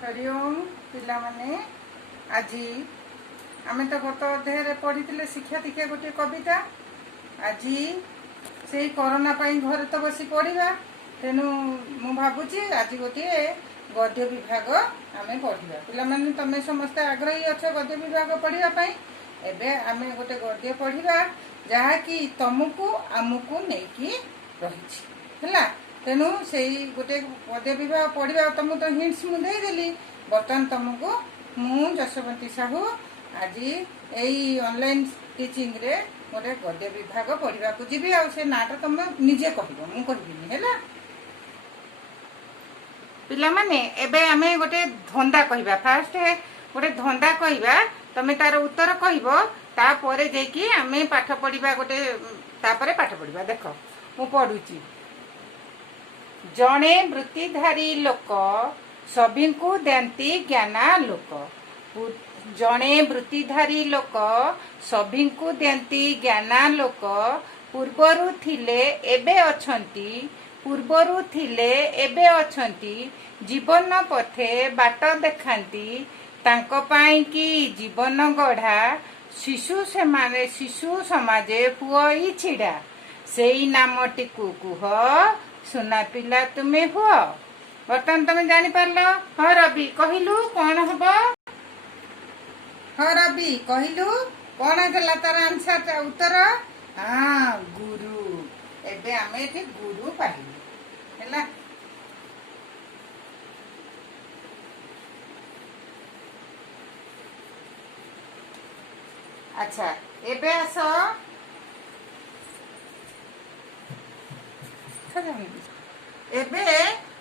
हरिओम पिला माने आज आमे तो गत अध्याय पढ़ी शिक्षा दीक्षा गोटे कविता आज से कोरोना घर तो बसी पढ़ा तेणु मु भावुची आज गोटे गद्य विभाग आमे पढ़ा पिला माने तमे समस्त आग्रही अच्छे गद्य विभाग पढ़ाई एबे आमे गोटे गद्य पढ़ा जहाँकि तुमको आमको नहीं रही तेणु से गोटे गद्य विभाग पढ़ा तुम तो हिंट्स मुदेदेली बर्तमान तुमको मु जशवंती साहू आज यही ऑनलाइन टीचिंग रे गोटे गद्य विभाग पढ़ा को जी से नाटा तुम निजे कह मु कहबिनी है पिला माने एबे आमे गोटे धंदा कहबा फास्ट गोटे धंदा कहबा तमे तार उत्तर कहबो तापरे जेकी आमे पाठ पढ़िबा गोटे तापरे पाठ पढ़िबा देखो मु पढुची जणे वृत्तिधारी लोक सभिंकु देंती ज्ञाना लोक जणे वृत्तिधारी लोक सभिंकु देंती ज्ञाना लोक पूर्वरु थिले एबे अछंती पूर्वरु थिले एबे अछंती जीवन पथे बाट देखांती तांको पाई की जीवन गढ़ा शिशु से माने शिशु समाजे हुई छिड़ा सेई नामटी कुह सुना पिला तुमे हुआ बर्तमान तुम जानी पारल हाँ रवि कहलु कौन हम हाँ रवि कहलु कौन है तार आंसर उत्तर हाँ गुरु एबे आमे एठी गुरु पाइलु हैला अच्छा एबे आस एबे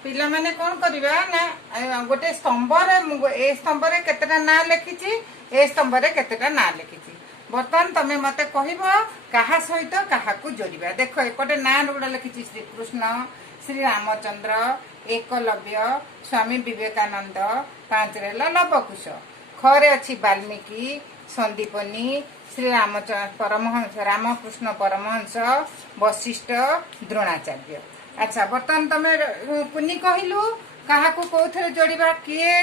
पिला माने कौन करिबा ना गोटे स्तंभ ए स्तंभ रे केतेटा ना लिखिची ए स्तंभ रे केतेटा ना लिखिची बर्तमान तमे मते कहबो कहा सहित कहा को जोड़िबा देखो एपटे ना गुड़ा लिखिची श्री कृष्ण श्री रामचंद्र एकलव्य स्वामी विवेकानंद पांच रे लवकुश खरे अछि वाल्मीकि संदीपनी श्री परमहंस रामकृष्ण परमहंस वशिष्ठ द्रोणाचार्य अच्छा बर्तमान तमे पुनी कहलु कहा को कोथरे जोड़िबा किए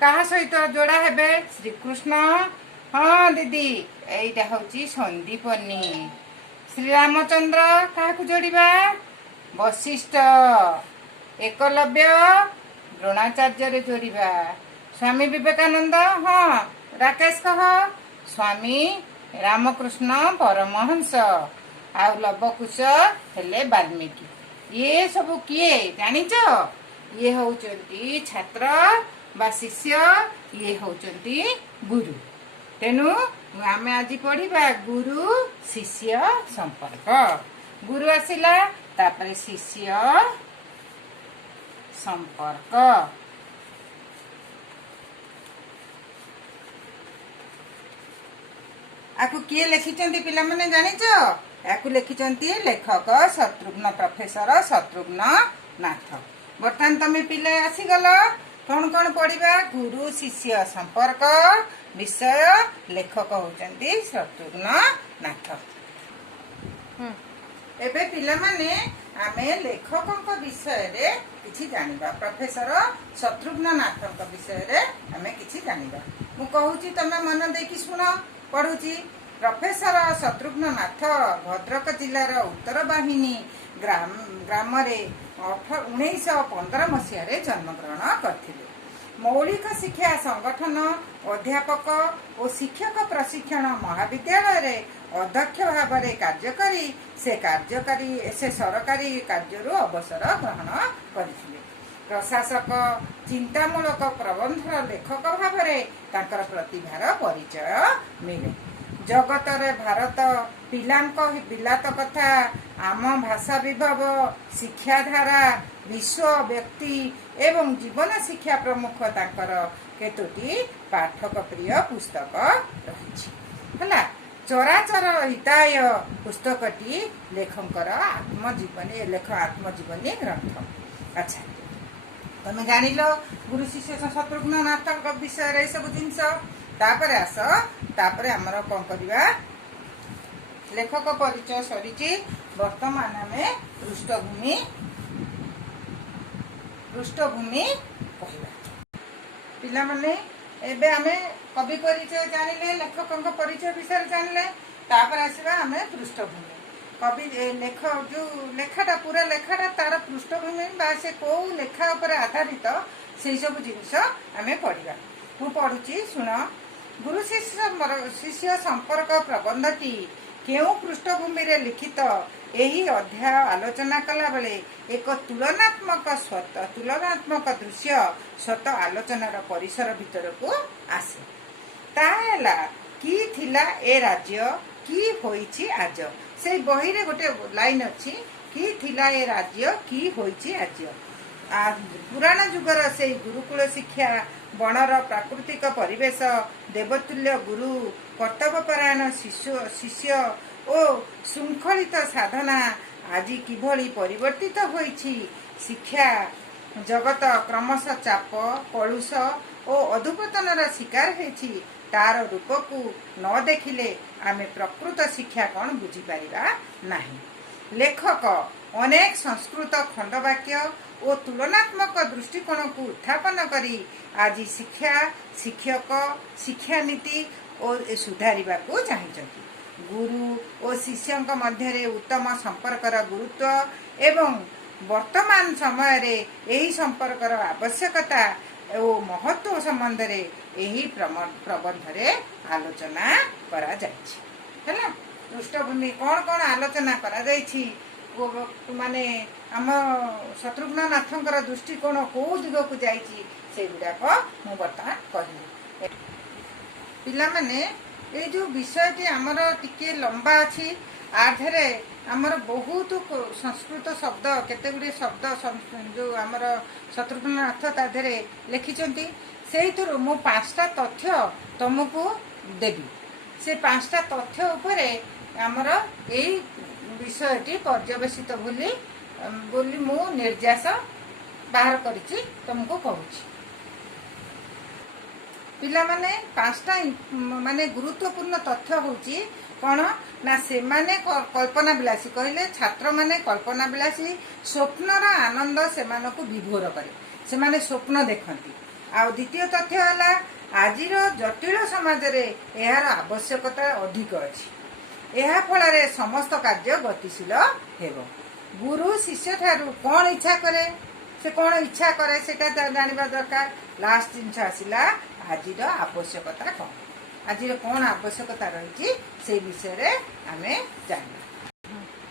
कहा सहित जोड़ा हेबे श्री कृष्ण हाँ दीदी एटा होची संदीपनी श्री रामचंद्र कहा को जोड़िबा वशिष्ठ एकलव्य द्रोणाचार्य रे जोड़िबा स्वामी विवेकानंद हाँ राकेश कह स्वामी रामकृष्ण परमहंस आ लवकुश हेले वाल्मीकि ये सब किए जानिच ये होचंती छात्र बा शिष्य ये होचंती गुरु तेनु आमे आज पढ़िबा गुरु शिष्य संपर्क गुरु आसिला तापरे शिष्य संपर्क आकु किए लिखिचंती पिला माने जानिच याकु लिखिचंती लेखक शत्रुघ्न प्रोफेसर शत्रुघ्न नाथ बर्तमान तमे पिले आसीगल कौन कौन पढ़िबा गुरु शिष्य संपर्क विषय लेखक होचंती शत्रुघ्न नाथ एबे पिला माने आमे लेखकक विषय रे किछि जानिबा प्रोफेसर शत्रुघ्न नाथक विषय रे आमे किछि जानिबा मु कहूची तमे मन देकी सुनो पढ़ुची प्रोफेसर शत्रुघ्न नाथ भद्रक जिलार उत्तर बाहिनी ग्राम 1915 मसीह जन्मग्रहण करथिले मौलिक शिक्षा संगठन अध्यापक और शिक्षक प्रशिक्षण महाविद्यालय रे अध्यक्ष भाव में कार्यकारी से सरकारी कार्य अवसर ग्रहण करथिले प्रशासक चिंतामूलक प्रबंधर लेखक भाव में तांकर प्रतिभार परिचय मिले जगत रे भारत पिलांक बिलात कथा आम भाषा विभव शिक्षाधारा विश्व व्यक्ति एवं जीवन शिक्षा प्रमुख तांकर केतोटी पाठक प्रिय पुस्तक रही है चराचर हिताय पुस्तकटी लेखकर आत्मजीवनी लेख आत्मजीवनी ग्रंथ अच्छा तुम जान गुरु शिष्य शत्रुघ्न नाथ विषय सब जिनस तापरे आस तापरे आमर कौन करवा लेखक परिचय सरी वर्तमान आम पृष्ठभूमि कहवा पिला माने एबे आमे कवि परिचय जानिले लेखकଙ୍କ परिचय विषय जानिले तापर आसीबा आमे पृष्ठभूमि कवि लेख जो लेखाटा पूरा लेखाटा तार पृष्ठभूमि बा से को लेखा ऊपर आधारित से सब जिनिस आमे पढ़िबा मु पढुची सुन गुरु शिष्य संपर्क प्रबंधटी केउ पृष्ठभूमि रे लिखित एही अध्याय आलोचना कला बेले एक तुलनात्मक दृश्य स्वत आलोचनार परिसर भितर को आसे ताहेला की थिला ए राज्य की होईची आज से बही रे गोटे लाइन अच्छी की थिला ए राज्य की होईची आज पुराण जुगर से गुरुकुल शिक्षा बणर प्राकृतिक परिवेश देवतुल्य गुरु कर्तव्यपरायण शिष्य ओ शृंखलित साधना आज किभली परिवर्तित होईछि शिक्षा जगत क्रमश चाप कलुष और अधुपतनर शिकार होईछि तार रूप को न देखिले आमे प्रकृत शिक्षा कौन बुझी पारिबा नाही। लेखक अनेक संस्कृत खंडवाक्य और तुलनात्मक दृष्टिकोण को उत्थापन करी आज शिक्षा शिक्षक शिक्षा नीति और सुधारिबा को चाहिछन्ति। गुरु और शिष्यଙ୍କ ମଧ୍ୟରେ उत्तम संपर्कर गुरुत्व एवं वर्तमान समय रे एही संपर्कर आवश्यकता और महत्व संबंध रे एही प्रबंध रे आलोचना करा जायछि हैला। पृष्ठभूमि कौन कौन आलोचना करा जायछि माने आम शत्रुघ्न नाथंकर दृष्टिकोण को दिग को जायछि से गुडाक मु बर्तमान कहली। पिला माने ये जो विषयटी आमर टिके लंबा अच्छी आधे आमर बहुत संस्कृत शब्द केते गुड़े शब्द जो आमर शत्रुघ्ननाथ ताधे लिखिंट से मु 5टा तथ्य तुमको देवी से 5टा तथ्य उपरे आमर यही विषयटी पर्यवेसित बोली मु निर्यास बाहर करिछि तुमको कहूछि। पिला माने 5टा माने गुरुत्वपूर्ण तथ्य होची कौन ना से माने कल्पना विलासी कहले छात्र माने कल्पना विलासी स्वप्नर आनंद से मानको विभोर करे से माने स्वप्न देखंती। आ द्वितीय तथ्य हला आजिर जटिल समाज रे एहार आवश्यकता अधिक अछि एहा फल रे समस्त कार्य गतिशील हेबो। गुरु शिष्य थारु कोन इच्छा करे से कोन इच्छा करे सेटा जानिबा दरकार। लास्ट जिनस आसिला आजिर आवश्यकता कौन आजिर कौन आवश्यकता रही से विषय रे आमे जाना।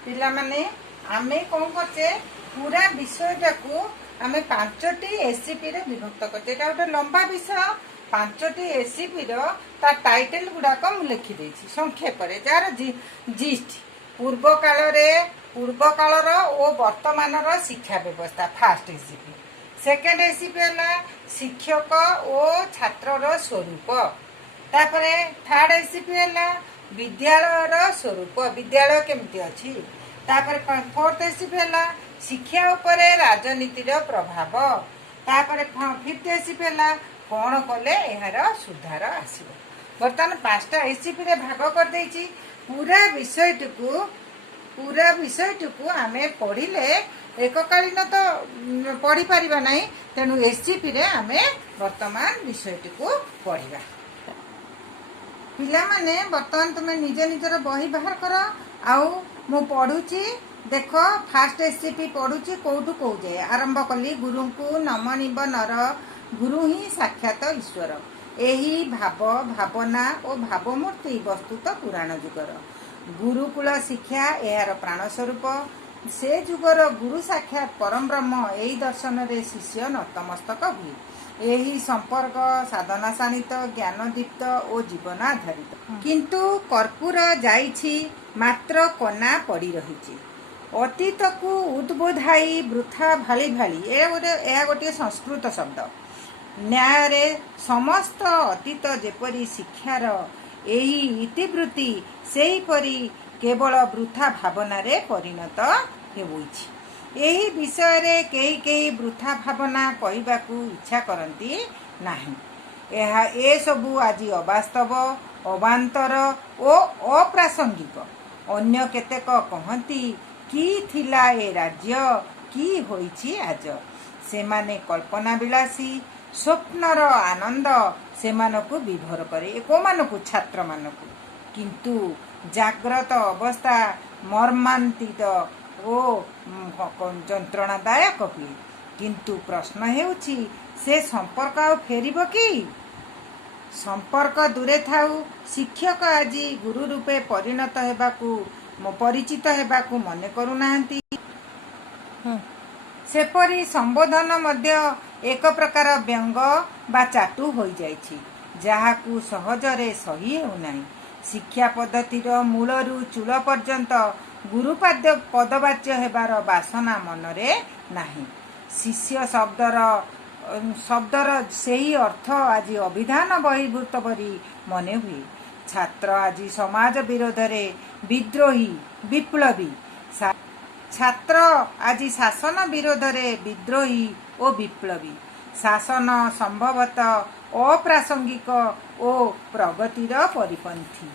पिला माने आमे कौन करचे पूरा विषयटा को आमे 5टी एससीपी रे विभक्त करते एटा गोटे लंबा विषय 5टी एससीपी रो ता टाइटल गुडाक मु लिखि देछि संक्षेप रे जार जिस्ट पूर्व कालर ओ वर्तमान रो शिक्षा व्यवस्था फर्स्ट एससीपी। सेकेंड एससीपी हला शिक्षक और छात्र स्वरूप तापरे थर्ड एससीपी हला विद्यालय स्वरूप विद्यालय केमती अछि तापरे फोर्थ एससीपी हला शिक्षा उपरे राजनीति प्रभाव तापरे फिफ्थ एससीपी हला कौन कले एहार सुधार आसीबो। बर्तमान 5टा एससीपी रे भाग कर देछि पूरा विषयटुकू आमे पढ़िले एककालीन तो पढ़ी पारिबा नहीं तेणु एससीपी रे आमे वर्तमान विषयटुकू पढ़िबा। पिला माने वर्तमान तुमे निजे निजर बही बाहर कर आउ मु पढ़ुची देख फास्ट एससीपी पढ़ुची कोठू को जाए आरंभ कली गुरु को नमनिब नर गुरु ही साक्षात ईश्वर एही भाव भावना और भावमूर्ति वस्तुत पुराण जुगर गुरुकुल शिक्षा यार प्राण स्वरूप से जुगर गुरु साक्षात परम ब्रह्म यही दर्शन रे शिष्य नतमस्तक हुए यही संपर्क साधना सानित ज्ञान दीप्त और जीवन आधारित किंतु कर्पूर जाइछि मात्र कना पड़ी रही अतीत को उद्बोधाई वृथा भाली भाली यह गोटे संस्कृत शब्द न्याय रे समस्त अतीत जेपरी शिक्षार यही इतिवृत्ति सेही परी केवल वृथा भावना रे परिणत होइछि। एही विषय रे केही वृथा भावना कहबाकू इच्छा करती नाही एहा ए सबु आजि अवास्तव अवांतर और अप्रासंगिक अन्य केतेक कहती की थिला ए राज्य की होइछि आज से माने कल्पना विलासी स्वप्नर आनंद सेमानकु विभोर करे कोमानकु छात्र मानकु किंतु जाग्रत अवस्था मर्मान्तित ओ जंत्रणादायक हुए किंतु प्रश्न हेउछि से संपर्क आ फेरिब कि संपर्क दूरे थाउ शिक्षक आज गुरु रूपे परिणत हेबाकु परिचित हेबाकु मने करुनाहांती सेपरी संबोधन मध्य एक प्रकार व्यंग बा चाटु हो जाइछि जाहाकु सहजरे सही हेउनाही शिक्षा पद्धतिर मूलरू चूल पर्यंत गुरुपाद्य पदवाच्य हेबार बासना मनरे नाही शिष्य शब्दर सेही अर्थ आज अभिधान बहिर्भूत परी मने हुए छात्र आज समाज विरोध रे विद्रोही विप्लवी छात्र आज शासन विरोध रे विद्रोही और विप्लवी शासन संभवत अप्रासंगिक और प्रगतिर परिपंथी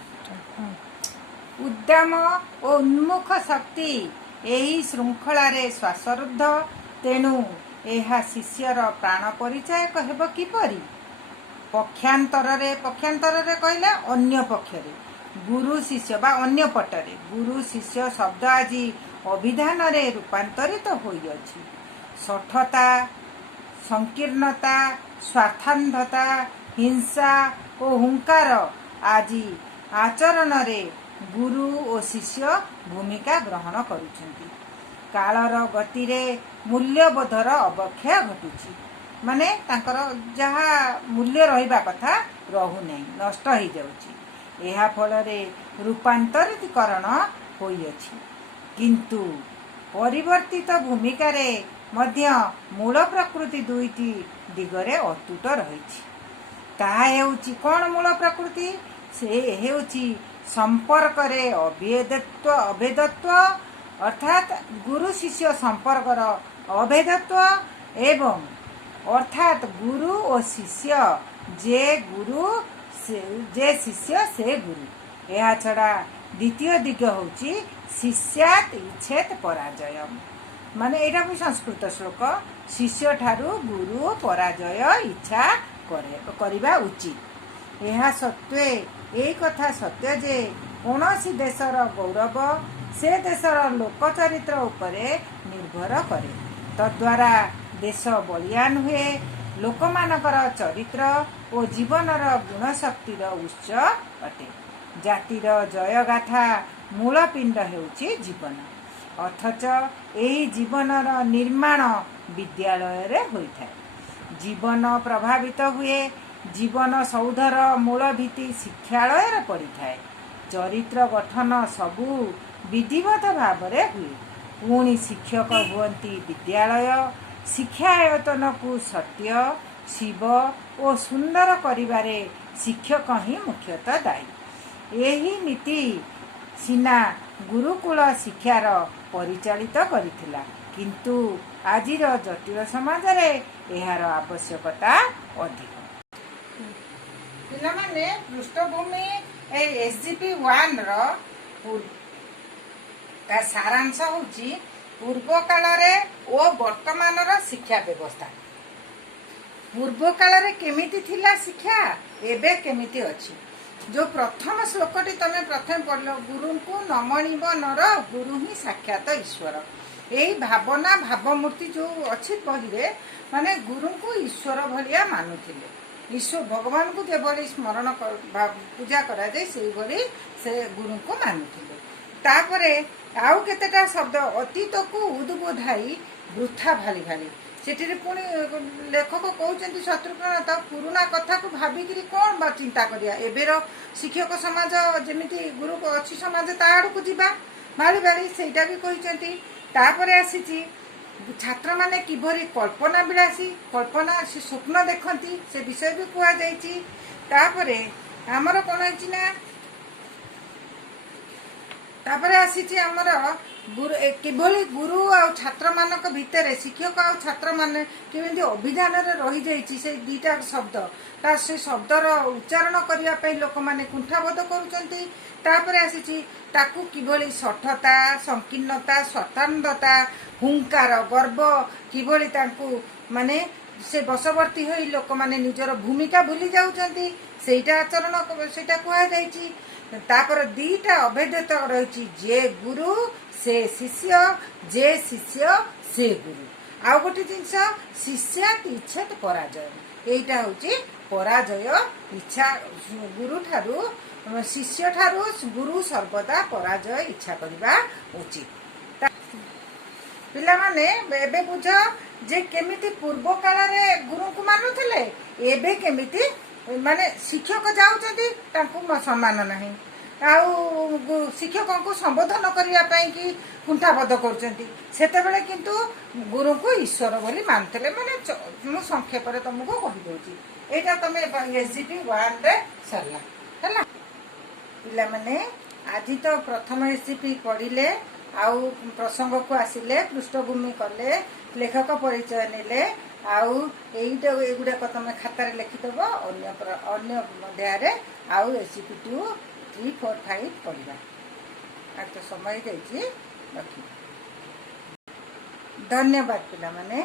उद्यम और उन्मुख शक्ति एही श्रृंखलारे श्वासरुद्ध तेणु एहा शिष्यर प्राण परिचायक हेब किपरि पक्षांतरे कहले अन्य पक्षरे गुरु शिष्य बा अन्य पटरे गुरु शिष्य शब्द आज अभिधान रे रूपांतरित होइअछि सठता संकीर्णता स्वार्थांधता हिंसा और हुंकार आज आचरण रे गुरु और शिष्य भूमिका ग्रहण करुछंती कालर गति रे मूल्यबोधर अवक्षय घटुछि माने तांकर जहा मूल्य रहिबा कथा रहु नै नष्ट हो जाउछि एहा फल रे रूपांतरितकरण होइअछि किंतु परिवर्तित भूमिका रे मध्य मूल प्रकृति दुईटी दिगरे अतुट रहिछि ताहा हेउछि कोन मूल प्रकृति से हेउछि संपर्क रे अभेदत्व अर्थात गुरु शिष्य संपर्कर अभेदत्व एवं अर्थात गुरु और शिष्य जे गुरु जे शिष्य से गुरु यह छड़ा द्वितीय दिग होची शिष्यात इच्छेत पराजय माने एटा भी संस्कृत श्लोक शिष्य ठारू गुरु पराजय इच्छा करिबा उचित यह सत्वे एई कथा सत्य जे कौनसी देशर गौरव से देशर लोक चरित्र उपरे निर्भर करे तद्वारा देश बलियान हुए लोकमानकर चरित्र और जीवनर गुण शक्तिर उत्स अटे जातिर जयगाथा मूलपिंड हेउछि जीवन अथच एही जीवनर निर्माण विद्यालय रे होइथाय जीवन प्रभावित हुए जीवन सौधर मूल भित्ति शिक्षालय रे पड़िथाय चरित्र गठन सबु विधिवत भाव रे हुए पुणी शिक्षक हुअन्ति विद्यालय शिक्षायतन को सत्य शिव और सुंदर करिबारे शिक्षक ही मुख्यतः दायी यही नीति सीना गुरुकुल शिक्षार परिचालित करिथिला किंतु आजिर जटिल समाज रे एहार आवश्यकता अधिक पिला माने पृष्ठभूमि एसजीपी 1 रो सारांश होची पूर्व काल रे ओ वर्तमान रो शिक्षा व्यवस्था पूर्व काल रे केमिति थिला शिक्षा एबे केमिति अछि जो प्रथम श्लोकटी तमे प्रथम पढ़लो गुरु को नमणिब नर गुरु ही साक्षात ईश्वर यही भावना भावमूर्ति जो अच्छी बही माने गुरु को ईश्वर भलिया मानुथिले ईश्वर भगवान को जेभली स्मरण पूजा करा जाय सेही भली से गुरु को मानुथिले तापरे आउ केतेटा शब्द अतीत को उद्बोधाई वृथा भाली भाली सेठी पुणी लेखक कहते शत्रुघ्न पुराणा कथा को भाविकी कौन बा चिंता करिया एबेर शिक्षक समाज जमिति गुरु अच्छी समाज ता आड़ को जीवा भाली भाली सेटा भी कहते तापरे आसीची छात्र माने किभरी कल्पना विलासी कल्पना से स्वप्न देखती से विषय भी कह जाइछि तापरे हमर कोन होइछि ना तापरे आसीची हमर गुरु किभली गुरु आ छात्र मानक भितर शिक्षक आ छात्र माने केमिति अभिधान रे रही जाइछि से दुईटा शब्द ता से शब्दर उच्चारण करिया पई लोक माने कुंठाबोध करूचंती तापरे आसीची ताकू किभली सठता संकीर्णता स्वतंत्रता हुंकार गर्व किभली तांकू माने से बशवर्ती होई लोक माने निजर भूमिका भूली जाउछंती सेटा आचरण सेटा कुआ जाईची तापर दीटा अभेद्यता रही जे गुरु से शिष्य जे शिष्य से गुरु आउ गोटे जिनस शिष्या इच्छा पराजय एटा हूँ पराजय इच्छा गुरु ठारू शिष्य ठारू गुरु सर्वदा पराजय इच्छा करबा उचित पिला माने एबे बुझ जे केमिति पूर्व काल रे गुरु को मानुथिले एबे केमिति माने शिक्षक जाउछथि तांकु सम्मान नहीं आउ शिक्षकों को संबोधन करने कि कुंठाबद्ध करते किंतु गुरु को ईश्वर बोली मानते माने मु संक्षेप तुमको कहीदे यहाँ तुम एसजीपी 1 रे सरला है पिला माने आज तो प्रथम एसजीपी पढ़िले आउ प्रसंग को आसिले पृष्ठभूमि कले लेखक परिचय नेले आउ एगुड़ाक तुम खातार लिखिदेव अन्य अध्याय आउ एसजीपी 2 3 4 5 पढ़ा आज तो समय रखी धन्यवाद पिला माने।